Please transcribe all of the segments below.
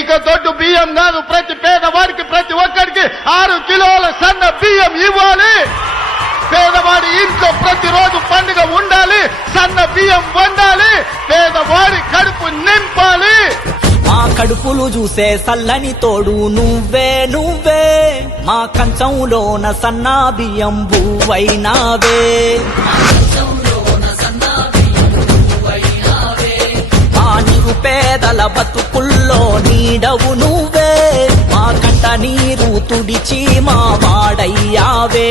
ఇక దొడ్డు బియ్యం కాదు ప్రతి పేదవాడికి ప్రతి ఒక్కరికి ఆరు కిలోల సన్న బియ్యం ఇవ్వాలి. పేదవాడి ఇంట్లో ప్రతిరోజు పండుగ ఉండాలి సన్న బియ్యం వండాలి పేదవాడి కడుపు నింపాలి. మా కడుపులు చూసే సల్లని తోడు నువ్వే నువ్వే. మా కంచంలోన సన్నా బియ్యం భూవైనావే మా నిరుపేదల బతుకు నీడవు నువ్వే మా కంట నీరు తుడిచి మా వాడయ్యావే.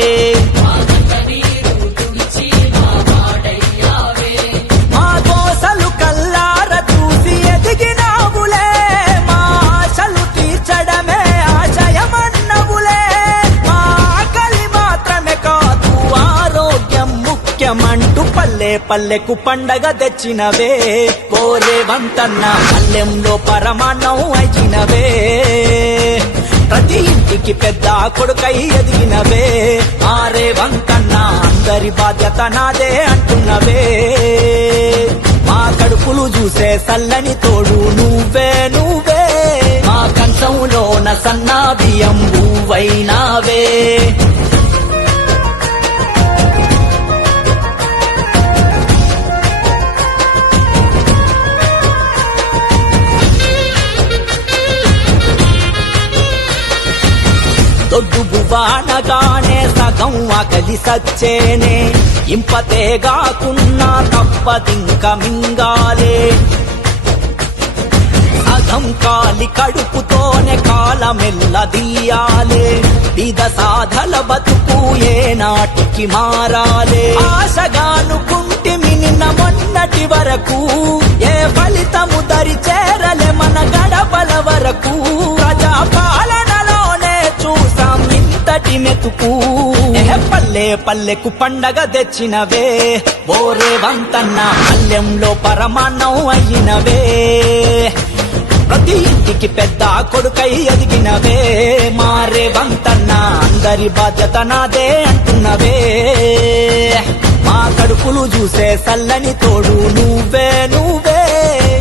ముఖ్యమంటూ పల్లె పల్లెకు పండగ తెచ్చినవే. కోరే వంతన్న పల్లెంలో పరమాన్నం అయినవే. ప్రతి ఇంటికి పెద్ద కొడుకై ఎదిగినవే. ఆరే వంతన్న అందరి బాధ్యత నాదే అంటున్నవే. మా కడుపులు చూసే సల్లని తోడు నువ్వే నువ్వే. మా కంచంలోన సన్నా బియ్యం నువ్వైనావే. బాణగానే సగం ఆకలి సచ్చేనే. ఇంపతే గాకున్నా తప్పదింక మింగాలే. సగం కాలి కడుపుతోనే కాలమెల్లదీయాలే విధ సాధల బతుకు ఏ నాటికి మారాలే. ఆశగానుకుంటే మిన్న మొన్నటి వరకు ఇంతటి మెతుకు. పల్లె పల్లెకు పండగ తెచ్చినవే. ఓరే వంతన్న పల్లెంలో పరమాన్నం అయినవే. ప్రతి ఇంటికి పెద్ద కొడుకై ఎదిగినవే. మారే వంతన్న అందరి బాధ్యత నాదే అంటున్నవే. మా కడుపులు చూసే సల్లని తోడు నువ్వే నువ్వే.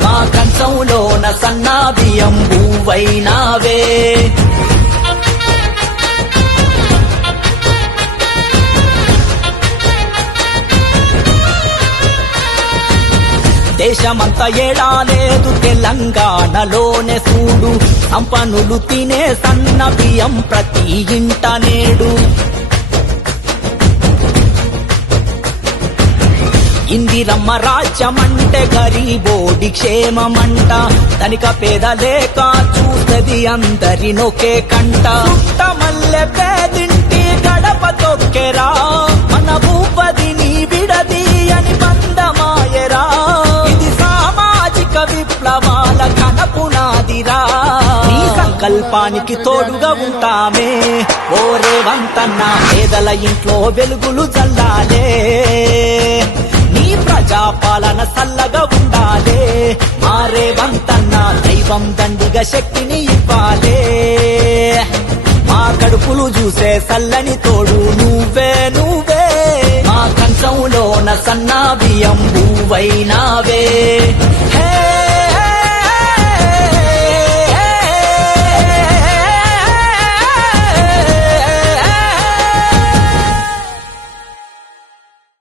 మా కంచంలోన సన్నా బియ్యం భూవైనావే దేశమంతా ఏడాలేదు తెలంగాణలోనే చూడు. సంపనులు తినే సన్న బియ్యం ప్రతి ఇంట నేడు. ఇందిరమ్మ రాజ్యమంటే గరీబోడి క్షేమమంట. తనిక పేద లేక చూస్తది అందరినొకే కంట. మల్లె పేదింటి గడప తొక్కెరా. సంకల్పానికి తోడుగా ఉంటామే. ఓరే వంతన్న పేదల ఇంట్లో వెలుగులు చల్లాలే నీ ప్రజాపాలన చల్లగా ఉండాలే. మారే వంతన్న దైవం దండిగా శక్తిని ఇవ్వాలే. మా కడుపులు చూసే చల్లని తోడు నువ్వే నువ్వే. మా కంచంలోన సన్నా బియ్యం భూవైనావే